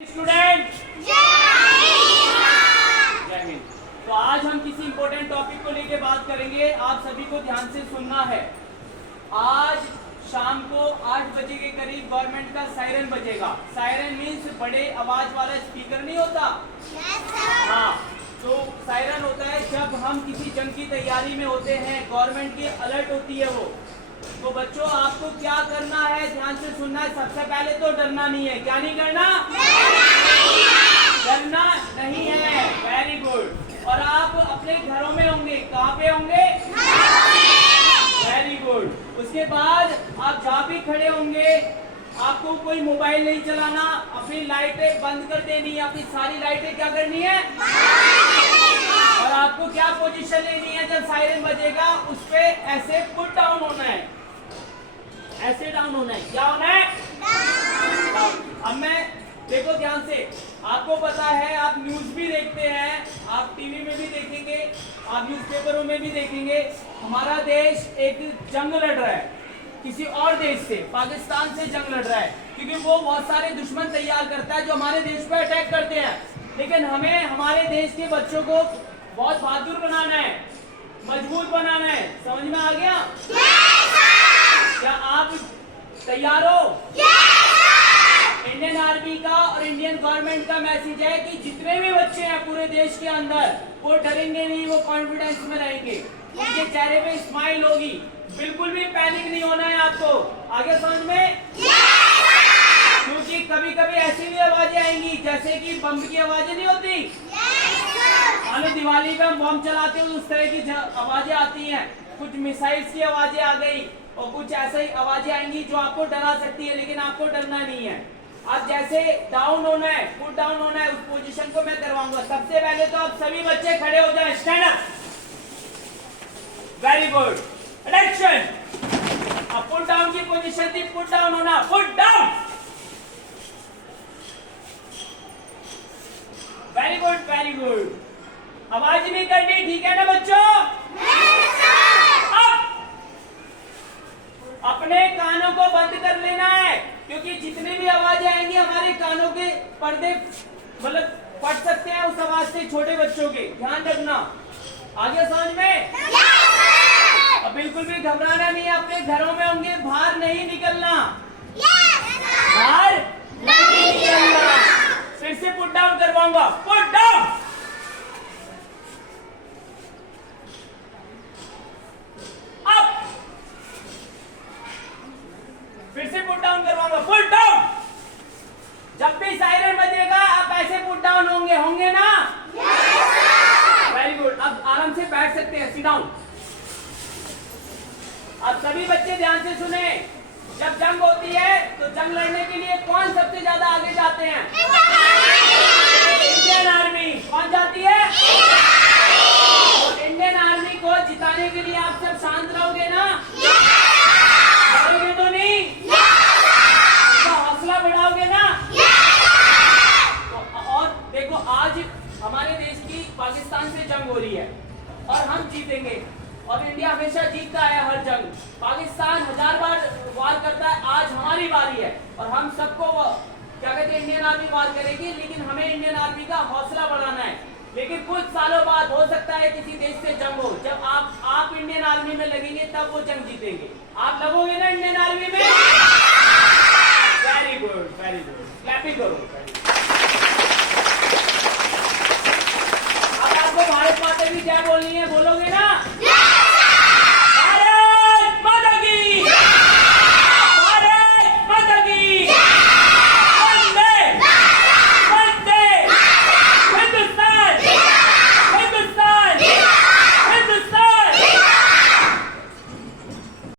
Student जय हिंद। तो आज हम किसी इंपॉर्टेंट टॉपिक को लेकर बात करेंगे। आप सभी को ध्यान से सुनना है। आज शाम को 8 बजे के करीब गवर्नमेंट का सायरन बजेगा। सायरन मीन्स बड़े आवाज वाला स्पीकर नहीं होता। हाँ, तो सायरन होता है जब हम किसी जंग की तैयारी में होते हैं, गवर्नमेंट की अलर्ट होती है वो। तो बच्चों आपको क्या करना है, ध्यान से सुनना है। सबसे पहले तो डरना नहीं है। क्या नहीं करना? डरना नहीं है। Very good. और आप अपने घरों में होंगे। कहाँ पे होंगे? Very good. उसके बाद आप जहाँ भी खड़े होंगे आपको कोई मोबाइल नहीं चलाना, अपनी लाइटें बंद कर देनी है। अपनी सारी लाइटें क्या करनी है? और आपको क्या पोजीशन लेनी है जब सायरन बजेगा? उस पे ऐसे पुट डाउन होना है, ऐसे डाउन होना है। क्या होना है? अब मैं देखो ध्यान से, आपको पता है आप न्यूज भी देखते हैं, आप टीवी में भी देखेंगे, आप न्यूज़पेपरों में भी देखेंगे। हमारा देश एक जंग लड़ रहा है किसी और देश से, पाकिस्तान से जंग लड़ रहा है, क्योंकि वो बहुत सारे दुश्मन तैयार करता है जो हमारे देश पे अटैक करते हैं। लेकिन हमें हमारे देश के बच्चों को बहुत बहादुर बनाना है, मजबूत बनाना है। समझ में आ गया? क्या आप तैयार हो? इंडियन आर्मी का और इंडियन गवर्नमेंट का मैसेज है कि जितने भी बच्चे हैं पूरे देश के अंदर, वो डरेंगे नहीं, वो कॉन्फिडेंस में रहेंगे, उनके चेहरे पे स्माइल होगी। बिल्कुल भी पैनिक नहीं होना है आपको। आगे समझ में? क्योंकि कभी कभी ऐसी भी आवाजें आएंगी जैसे कि बम की आवाजें नहीं होती। मानो दिवाली पे हम बम चलाते हो उस तरह की आवाजें आती हैं। कुछ मिसाइल्स की आवाजें आ गई और कुछ ऐसे ही आवाजें आएंगी जो आपको डरा सकती है, लेकिन आपको डरना नहीं है। अब जैसे डाउन होना है, पुट डाउन होना है, उस पोजीशन को मैं करवाऊंगा। सबसे पहले तो आप सभी बच्चे खड़े हो जाएं। Stand up. Very good. Attention. अब पुट डाउन की पोजीशन थी, पुट डाउन होना, put down. Very good, very good. आवाज नहीं करनी, ठीक है ना बच्चों? अपने कानों को बंद कर लेना है, क्योंकि जितनी भी आवाजें आएंगी हमारे कानों के पर्दे मतलब फट सकते हैं उस आवाज से, छोटे बच्चों के। ध्यान रखना। आगे समझ में? अब बिल्कुल भी घबराना नहीं है। अपने घरों में होंगे, बाहर नहीं निकलना। बाहर नहीं निकलना। फिर से पुट डाउन करवाऊंगा। Put down. फिर से पुट डाउन करवाऊंगा। Put down. जब भी सायरन बजेगा आप ऐसे पुट डाउन होंगे, होंगे ना? Very good. अब आराम से बैठ सकते हैं। Sit down. अब सभी बच्चे ध्यान से सुने। जब जंग होती है तो जंग लड़ने के लिए कौन सबसे ज्यादा आगे जाते हैं? Indian army. कौन जाती है? और इंडियन आर्मी को जिताने के लिए आप सब शांत रहोगे ना? डरोगे तो नहीं? हौसला बढ़ाओगे ना? और देखो आज हमारे देश की पाकिस्तान से जंग हो रही है और हम जीतेंगे। और इंडिया हमेशा जीतता है हर जंग। पाकिस्तान 1000 बार वार करता है, आज हमारी बारी है और हम सबको क्या कहते हैं, इंडियन आर्मी वार करेगी। लेकिन हमें इंडियन आर्मी का हौसला बढ़ाना है। लेकिन कुछ सालों बाद हो सकता है किसी देश से जंग हो, जब आप इंडियन आर्मी में लगेंगे तब वो जंग जीतेंगे। आप लगोगे ना इंडियन आर्मी में? Very good, very good. Clapping करो। अब आपको भारत माता की जय बोलनी है, बोलोगे ना?